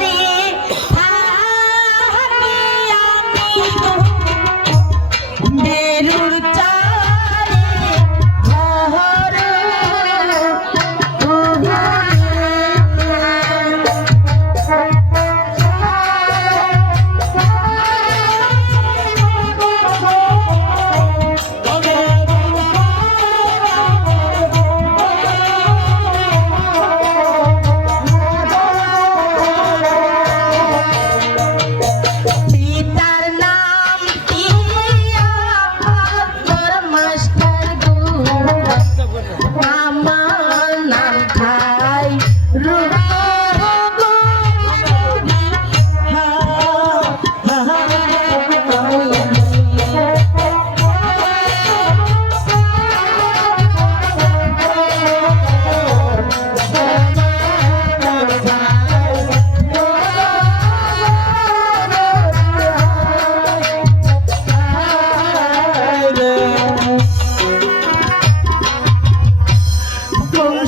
Hare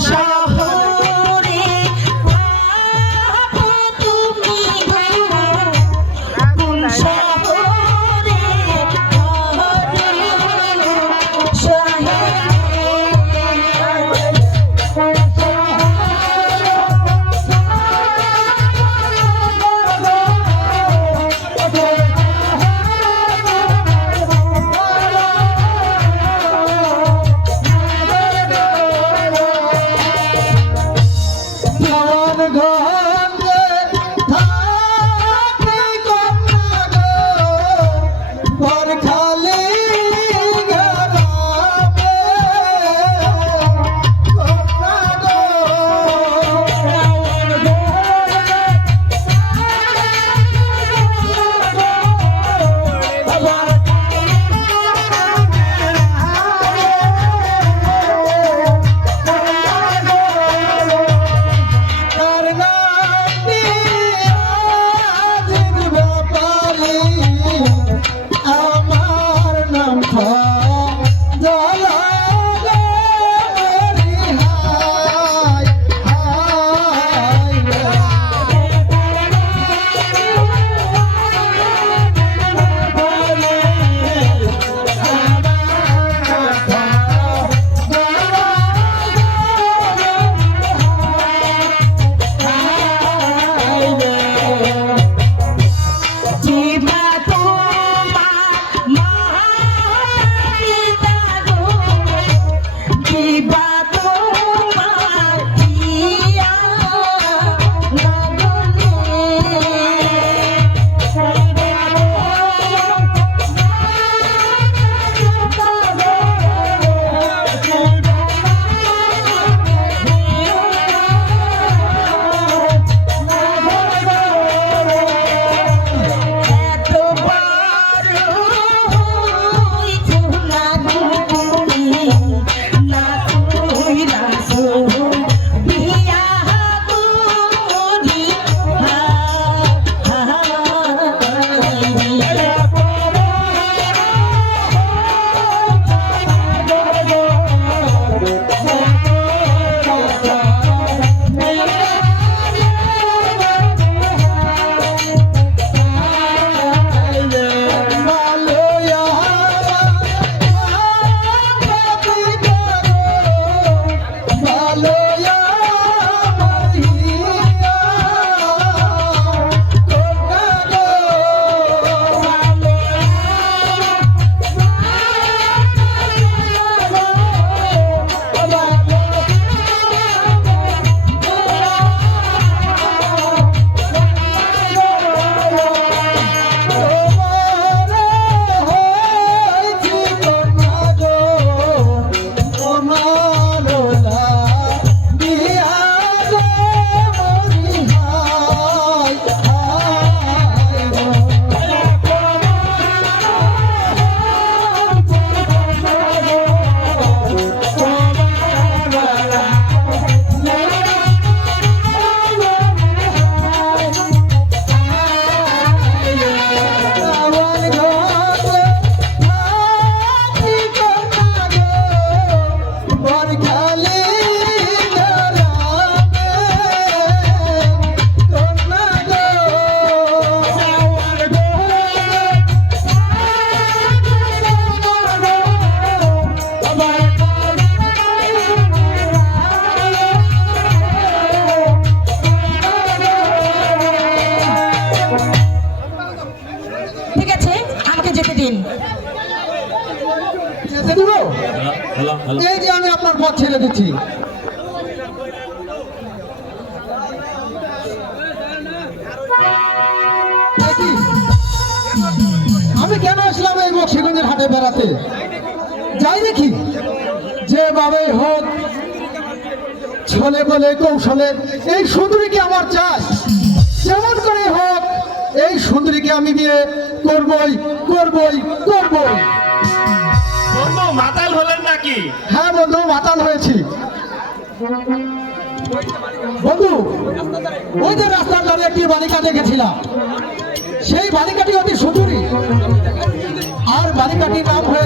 আশা এই যে আমি আপনার পথ ছেড়ে দিচ্ছি। আমি কেন আসলাম এই বক্সিগঞ্জের হাটে বেড়াতে? যাই দেখি। যেভাবে হোক ছলে বলে কৌশলে এই সুন্দরীকে আমার চাষ? যেমন করে হোক এই সুন্দরীকে আমি বিয়ে করবই করবই করবই। বন্ধু মাতাল হলেন নাকি? হ্যাঁ বন্ধু মাতাল হয়েছি। বন্ধু ওই যে রাস্তার ধারে একটি বালিকা দেখেছিলাম। সেই বালিকাটি অতি সুন্দরী। আর বালিকাটির নাম হয়েছে